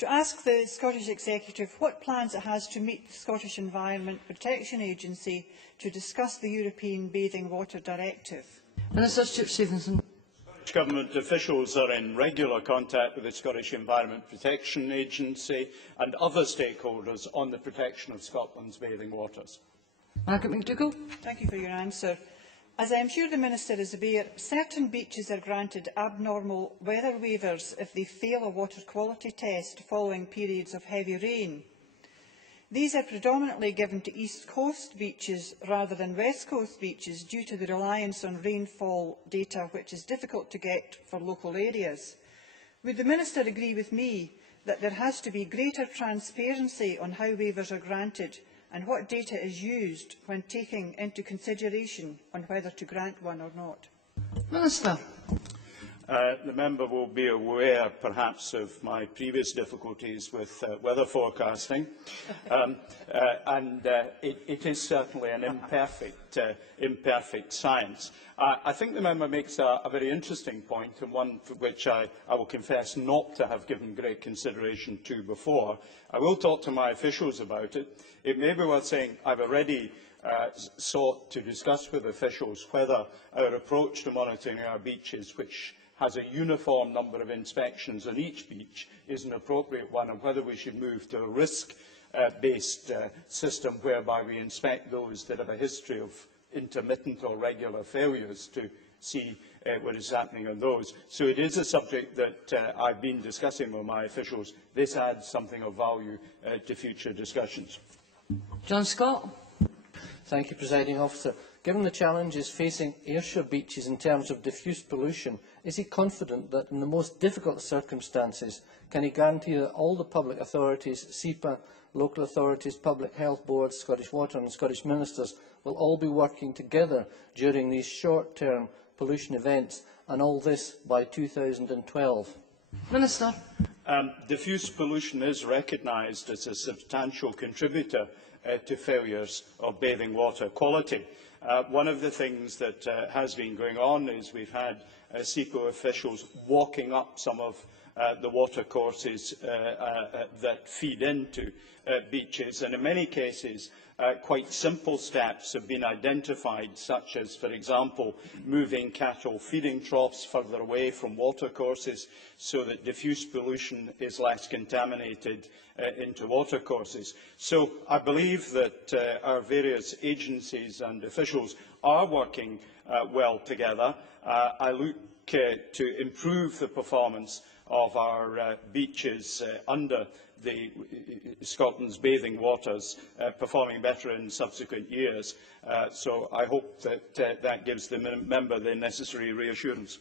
to ask the Scottish Executive what plans it has to meet the Scottish Environment Protection Agency to discuss the European Bathing Water Directive. Minister Stevenson. Scottish Government officials are in regular contact with the Scottish Environment Protection Agency and other stakeholders on the protection of Scotland's bathing waters. Margaret McDougall. Thank you for your answer. As I am sure the Minister is aware, certain beaches are granted abnormal weather waivers if they fail a water quality test following periods of heavy rain. These are predominantly given to East Coast beaches rather than West Coast beaches due to the reliance on rainfall data, which is difficult to get for local areas. Would the Minister agree with me that there has to be greater transparency on how waivers are granted and what data is used when taking into consideration on whether to grant one or not? Minister. The member will be aware, perhaps, of my previous difficulties with weather forecasting, and it is certainly an imperfect science. I think the member makes a very interesting point, and one for which I will confess not to have given great consideration to before. I will talk to my officials about it. It may be worth saying I've already sought to discuss with officials whether our approach to monitoring our beaches, which has a uniform number of inspections on each beach, is an appropriate one, and whether we should move to a risk-based system whereby we inspect those that have a history of intermittent or regular failures to see what is happening on those. So it is a subject that I've been discussing with my officials. This adds something of value to future discussions. John Scott. Thank you, Presiding Officer. Given the challenges facing Ayrshire beaches in terms of diffuse pollution, is he confident that in the most difficult circumstances can he guarantee that all the public authorities, SEPA, local authorities, public health boards, Scottish Water and Scottish ministers will all be working together during these short-term pollution events, and all this by 2012? Minister. Diffuse pollution is recognised as a substantial contributor to failures of bathing water quality. One of the things that has been going on is we've had SEPO officials walking up some of the watercourses that feed into beaches, and in many cases quite simple steps have been identified, such as, for example, moving cattle feeding troughs further away from watercourses so that diffuse pollution is less contaminated into watercourses. So I believe that our various agencies and officials are working well together. I look to improve the performance of our beaches under the Scotland's bathing waters, performing better in subsequent years. So I hope that that gives the member the necessary reassurance.